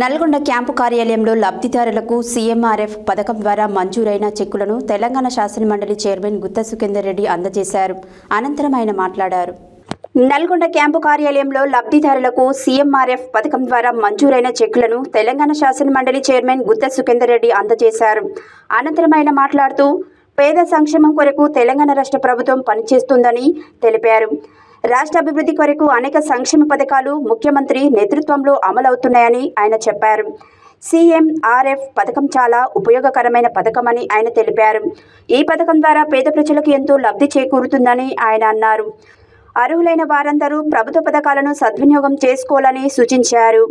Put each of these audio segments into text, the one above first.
Nalgonda camp కార్యాలయంలో లబ్ధిదారులకు CMRF పథకం ద్వారా మంజూరైన చెక్కులను తెలంగాణ శాసనమండలి చైర్మన్ గుత్తా సుఖేందర్ రెడ్డి అందజేశారు. అనంతరం ఆయన మాట్లాడారు. నల్గొండ క్యాంపు కార్యాలయంలో లబ్ధిదారులకు సీఎంఆర్ఎఫ్ పథకం ద్వారా మంజూరైన చెక్కులను తెలంగాణ శాసనమండలి చైర్మన్ గుత్తా సుఖేందర్ రెడ్డి అందజేశారు. అనంతరం ఆయన మాట్లాడుతూ పేద సంక్షేమం కొరకు తెలంగాణ రాష్ట్ర ప్రభుత్వం పనిచేస్తుందని తెలిపారు. రాష్ట్ర అభివృద్ధి కొరకు అనేక సంక్షేమ పథకాలు ముఖ్యమంత్రి నేతృత్వంలో అమలవుతున్నాయని ఆయన చెప్పారు. సీఎంఆర్ఎఫ్ పథకం చాలా ఉపయోగకరమైన పథకమని ఆయన తెలిపారు. ఈ పథకం ద్వారా పేద ప్రజలకు ఎంతో లబ్ధి చేకూరుతుందని ఆయన అన్నారు. అర్హులైన వారందరూ ప్రభుత్వ పథకాలను సద్వినియోగం చేసుకోవాలని సూచించారు.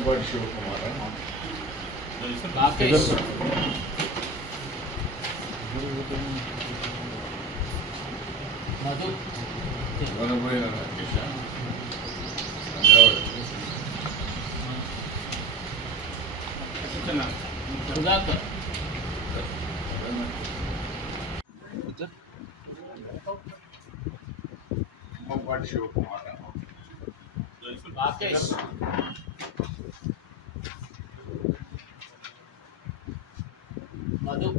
शिवकुमार शिवकुमार राकेश मधु राकेश सुधाकर शिवकुमार राकेश मधु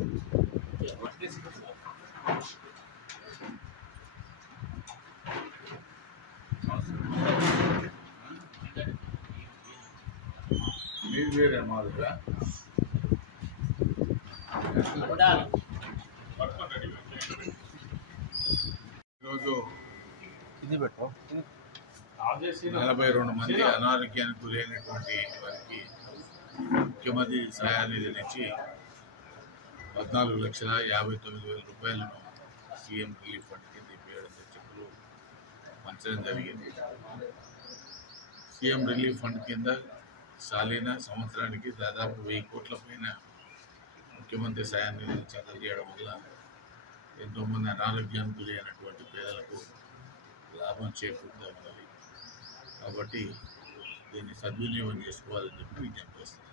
నలభై 42 మంది అనారోగ్యానికి గురైనటువంటి వారికి ముఖ్యమంత్రి సహాయనిధి నుంచి 14,59,000 రూపాయలను సీఎం రిలీఫ్ ఫండ్ కింద ఇప్పించడం చెక్కులు పంచడం జరిగింది. సీఎం రిలీఫ్ ఫండ్ కింద సాలీన సంవత్సరానికి దాదాపు 1000 కోట్ల పైన ముఖ్యమంత్రి సహాయనిధి నుంచి అందజేయడం వల్ల ఎంతోమంది అనారోగ్యానికి గురైనటువంటి పేదలకు లాభం చేకూరుతున్నది. కాబట్టి దీన్ని సద్వినియోగం చేసుకోవాలని చెప్పి విజ్ఞప్తి చేస్తాను.